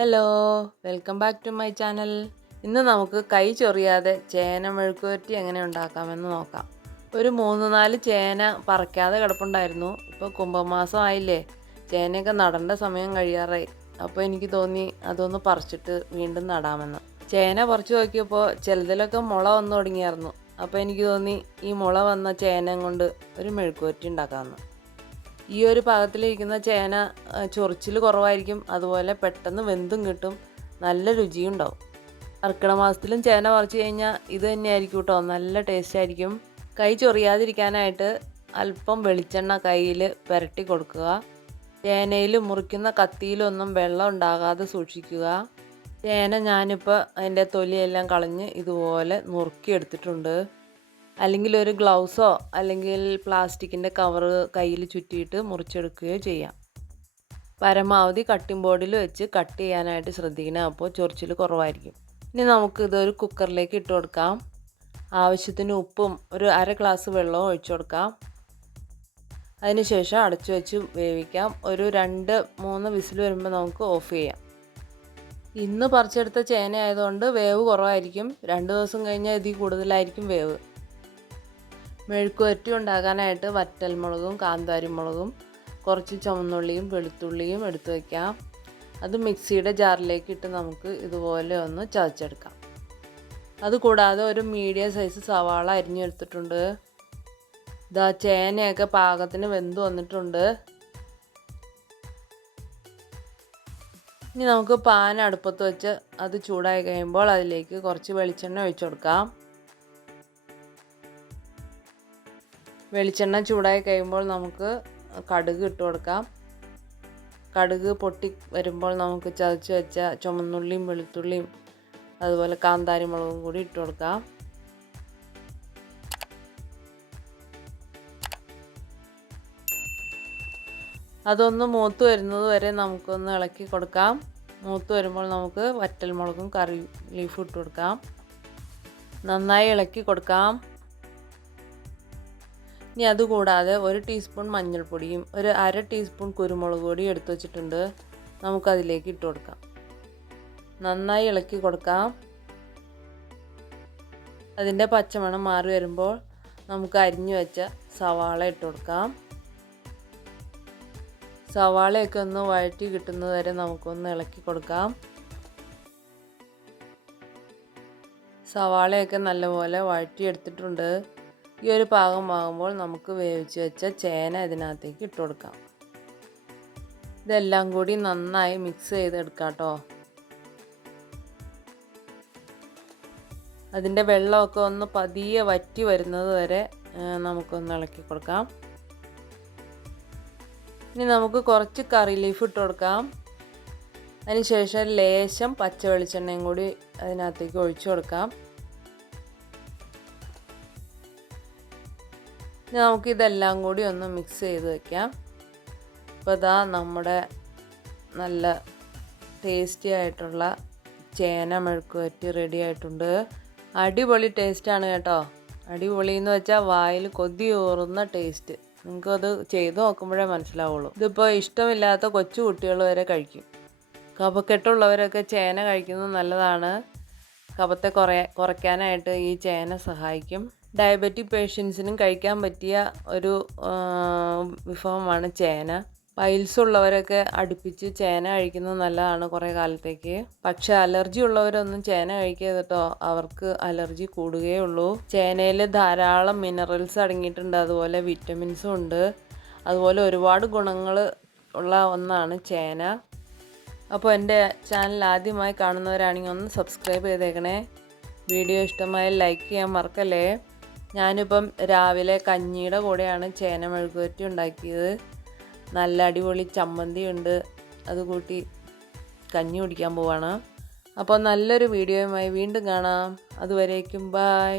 Hello, welcome back to my channel. ഇന്ന് നമുക്ക് കൈ ചൊറിയാതെ ചേന മെഴുക്കുവരട്ടി എങ്ങനെ ഉണ്ടാക്കാമെന്ന് നോക്കാം. ഒരു 3-4 ചേന പറിക്കാതെ കിടപ്പുണ്ടായിരുന്നു. ഇപ്പോൾ കുംഭമാസം ആയില്ലേ, ചേനയൊക്കെ നടേണ്ട സമയം കഴിയാറായി. അപ്പോൾ എനിക്ക് തോന്നി അതൊന്ന് പറിച്ചിട്ട് വീണ്ടും നടാമെന്ന്. ചേന പറിച്ചു നോക്കിയപ്പോൾ ചിലതിലൊക്കെ മുള വന്നു തുടങ്ങിയായിരുന്നു. അപ്പോൾ എനിക്ക് തോന്നി ഈ മുള വന്ന ചേന കൊണ്ട് ഒരു മെഴുക്കുവരട്ടി ഉണ്ടാക്കാമെന്ന്. ഈ ഒരു പാകത്തിലിരിക്കുന്ന ചേന ചൊറിച്ചിൽ കുറവായിരിക്കും, അതുപോലെ പെട്ടെന്ന് വെന്തും കിട്ടും, നല്ല രുചിയും ഉണ്ടാവും. കർക്കിടക മാസത്തിലും ചേന പറിച്ചു കഴിഞ്ഞാൽ ഇത് തന്നെയായിരിക്കും കേട്ടോ, നല്ല ടേസ്റ്റ് ആയിരിക്കും. കൈ ചൊറിയാതിരിക്കാനായിട്ട് അല്പം വെളിച്ചെണ്ണ കയ്യിൽ പുരട്ടി കൊടുക്കുക. ചേനയിൽ മുറിക്കുന്ന കത്തിയിലൊന്നും വെള്ളം ഉണ്ടാകാതെ സൂക്ഷിക്കുക. ചേന ഞാനിപ്പോൾ അതിൻ്റെ തൊലിയെല്ലാം കളഞ്ഞ് ഇതുപോലെ നുറുക്കിയെടുത്തിട്ടുണ്ട്. അല്ലെങ്കിൽ ഒരു ഗ്ലൗസോ അല്ലെങ്കിൽ പ്ലാസ്റ്റിക്കിൻ്റെ കവറ് കയ്യിൽ ചുറ്റിയിട്ട് മുറിച്ചെടുക്കുകയോ ചെയ്യാം. പരമാവധി കട്ടിംഗ് ബോർഡിൽ വെച്ച് കട്ട് ചെയ്യാനായിട്ട് ശ്രദ്ധിക്കണം, അപ്പോൾ ചൊറിച്ചിൽ കുറവായിരിക്കും. ഇനി നമുക്ക് ഇതൊരു കുക്കറിലേക്ക് ഇട്ട് കൊടുക്കാം. ആവശ്യത്തിന് ഉപ്പും ഒരു അര ഗ്ലാസ് വെള്ളവും ഒഴിച്ചു കൊടുക്കാം. അതിനുശേഷം അടച്ചു വെച്ച് വേവിക്കാം. ഒരു 2-3 വിസിൽ വരുമ്പോൾ നമുക്ക് ഓഫ് ചെയ്യാം. ഇന്ന് പറിച്ചെടുത്ത ചേന ആയതുകൊണ്ട് വേവ് കുറവായിരിക്കും. 2 ദിവസം കഴിഞ്ഞാൽ ഇതിൽ കൂടുതലായിരിക്കും വേവ്. മെഴുക്കുവരട്ടി ഉണ്ടാക്കാനായിട്ട് വറ്റൽമുളകും കാന്താരിമുളകും കുറച്ച് ചുവന്നുള്ളിയും വെളുത്തുള്ളിയും എടുത്തു വയ്ക്കാം. അത് മിക്സിയുടെ ജാറിലേക്ക് ഇട്ട് നമുക്ക് ഇതുപോലെ ഒന്ന് ചതച്ചെടുക്കാം. അതുകൂടാതെ ഒരു മീഡിയം സൈസ് സവാള അരിഞ്ഞെടുത്തിട്ടുണ്ട്. ഇതാ ചേനയൊക്കെ പാകത്തിന് വെന്ത് വന്നിട്ടുണ്ട്. ഇനി നമുക്ക് പാൻ അടുപ്പത്ത് വെച്ച് അത് ചൂടായി കഴിയുമ്പോൾ അതിലേക്ക് കുറച്ച് വെളിച്ചെണ്ണ ഒഴിച്ചു കൊടുക്കാം. വെളിച്ചെണ്ണ ചൂടായി കഴിയുമ്പോൾ നമുക്ക് കടുക് ഇട്ട് കൊടുക്കാം. കടുക് പൊട്ടി വരുമ്പോൾ നമുക്ക് ചതച്ച് വെച്ച ചുവന്നുള്ളിയും വെളുത്തുള്ളിയും അതുപോലെ കാന്താരിമുളകും കൂടി ഇട്ട് കൊടുക്കാം. അതൊന്ന് മൂത്ത് വരുന്നത് വരെ നമുക്കൊന്ന് ഇളക്കി കൊടുക്കാം. മൂത്ത് വരുമ്പോൾ നമുക്ക് വറ്റൽമുളകും കറി ലീഫും ഇട്ട് കൊടുക്കാം. നന്നായി ഇളക്കി കൊടുക്കാം. ഇനി അതുകൂടാതെ 1 ടീസ്പൂൺ മഞ്ഞൾപ്പൊടിയും ഒരു അര ടീസ്പൂൺ കുരുമുളക് പൊടിയും എടുത്തു വച്ചിട്ടുണ്ട്. നമുക്കതിലേക്ക് ഇട്ട് കൊടുക്കാം. നന്നായി ഇളക്കി കൊടുക്കാം. അതിൻ്റെ പച്ചമണം മാറി വരുമ്പോൾ നമുക്ക് അരിഞ്ഞു വെച്ച സവാള ഇട്ട് കൊടുക്കാം. സവാളയൊക്കെ ഒന്ന് വഴറ്റി കിട്ടുന്നത് വരെ നമുക്കൊന്ന് ഇളക്കി കൊടുക്കാം. സവാളയൊക്കെ നല്ലപോലെ വഴറ്റിയെടുത്തിട്ടുണ്ട്. ഈ ഒരു പാകമാകുമ്പോൾ നമുക്ക് വേവിച്ച് വെച്ച ചേന ഇതിനകത്തേക്ക് ഇട്ട് കൊടുക്കാം. ഇതെല്ലാം കൂടി നന്നായി മിക്സ് ചെയ്തെടുക്കാം കേട്ടോ. അതിൻ്റെ വെള്ളമൊക്കെ ഒന്ന് പതിയെ വറ്റി വരുന്നത് വരെ നമുക്കൊന്ന് ഇളക്കി കൊടുക്കാം. ഇനി നമുക്ക് കുറച്ച് കറി ലീഫ് ഇട്ട് കൊടുക്കാം. അതിനുശേഷം ലേശം പച്ച വെളിച്ചെണ്ണയും കൂടി അതിനകത്തേക്ക് ഒഴിച്ചു കൊടുക്കാം. നമുക്കിതെല്ലാം കൂടി ഒന്ന് മിക്സ് ചെയ്ത് വയ്ക്കാം. അപ്പോൾ ഇതാ നമ്മുടെ നല്ല ടേസ്റ്റി ആയിട്ടുള്ള ചേന മെഴുക്കുവരട്ടി റെഡി ആയിട്ടുണ്ട്. അടിപൊളി ടേസ്റ്റാണ് കേട്ടോ. അടിപൊളി എന്ന് വെച്ചാൽ വായിൽ കൊതി ഊറുന്ന ടേസ്റ്റ്. നിങ്ങൾക്കത് ചെയ്ത് നോക്കുമ്പോഴേ മനസ്സിലാവുള്ളൂ. ഇതിപ്പോൾ ഇഷ്ടമില്ലാത്ത കൊച്ചു കുട്ടികൾ വരെ കഴിക്കും. കഫക്കെട്ടുള്ളവരൊക്കെ ചേന കഴിക്കുന്നത് നല്ലതാണ്. കഫത്തെ കുറയ്ക്കാനായിട്ട് ഈ ചേന സഹായിക്കും. ഡയബറ്റിക് പേഷ്യൻസിനും കഴിക്കാൻ പറ്റിയ ഒരു വിഭവമാണ് ചേന. പൈൽസ് ഉള്ളവരൊക്കെ അടുപ്പിച്ച് ചേന കഴിക്കുന്നത് നല്ലതാണ് കുറേ കാലത്തേക്ക്. പക്ഷെ അലർജി ഉള്ളവരൊന്നും ചേന കഴിക്കരുത് കേട്ടോ, അവർക്ക് അലർജി കൂടുകയുള്ളൂ. ചേനയിൽ ധാരാളം മിനറൽസ് അടങ്ങിയിട്ടുണ്ട്, അതുപോലെ വിറ്റമിൻസും ഉണ്ട്. അതുപോലെ ഒരുപാട് ഗുണങ്ങൾ ഉള്ള ഒന്നാണ് ചേന. അപ്പോൾ എൻ്റെ ചാനൽ ആദ്യമായി കാണുന്നവരാണെങ്കിൽ ഒന്ന് സബ്സ്ക്രൈബ് ചെയ്തേക്കണേ. വീഡിയോ ഇഷ്ടമായാൽ ലൈക്ക് ചെയ്യാൻ മറക്കല്ലേ. ഞാനിപ്പം രാവിലെ കഞ്ഞിയുടെ കൂടെയാണ് ചേന മെഴുക്കുവരട്ടി ഉണ്ടാക്കിയത്. നല്ല അടിപൊളി ചമ്മന്തി ഉണ്ട്, അത് കൂട്ടി കഞ്ഞി കുടിക്കാൻ പോവാണ്. അപ്പോൾ നല്ലൊരു വീഡിയോയുമായി വീണ്ടും കാണാം. അതുവരേക്കും ബായ്.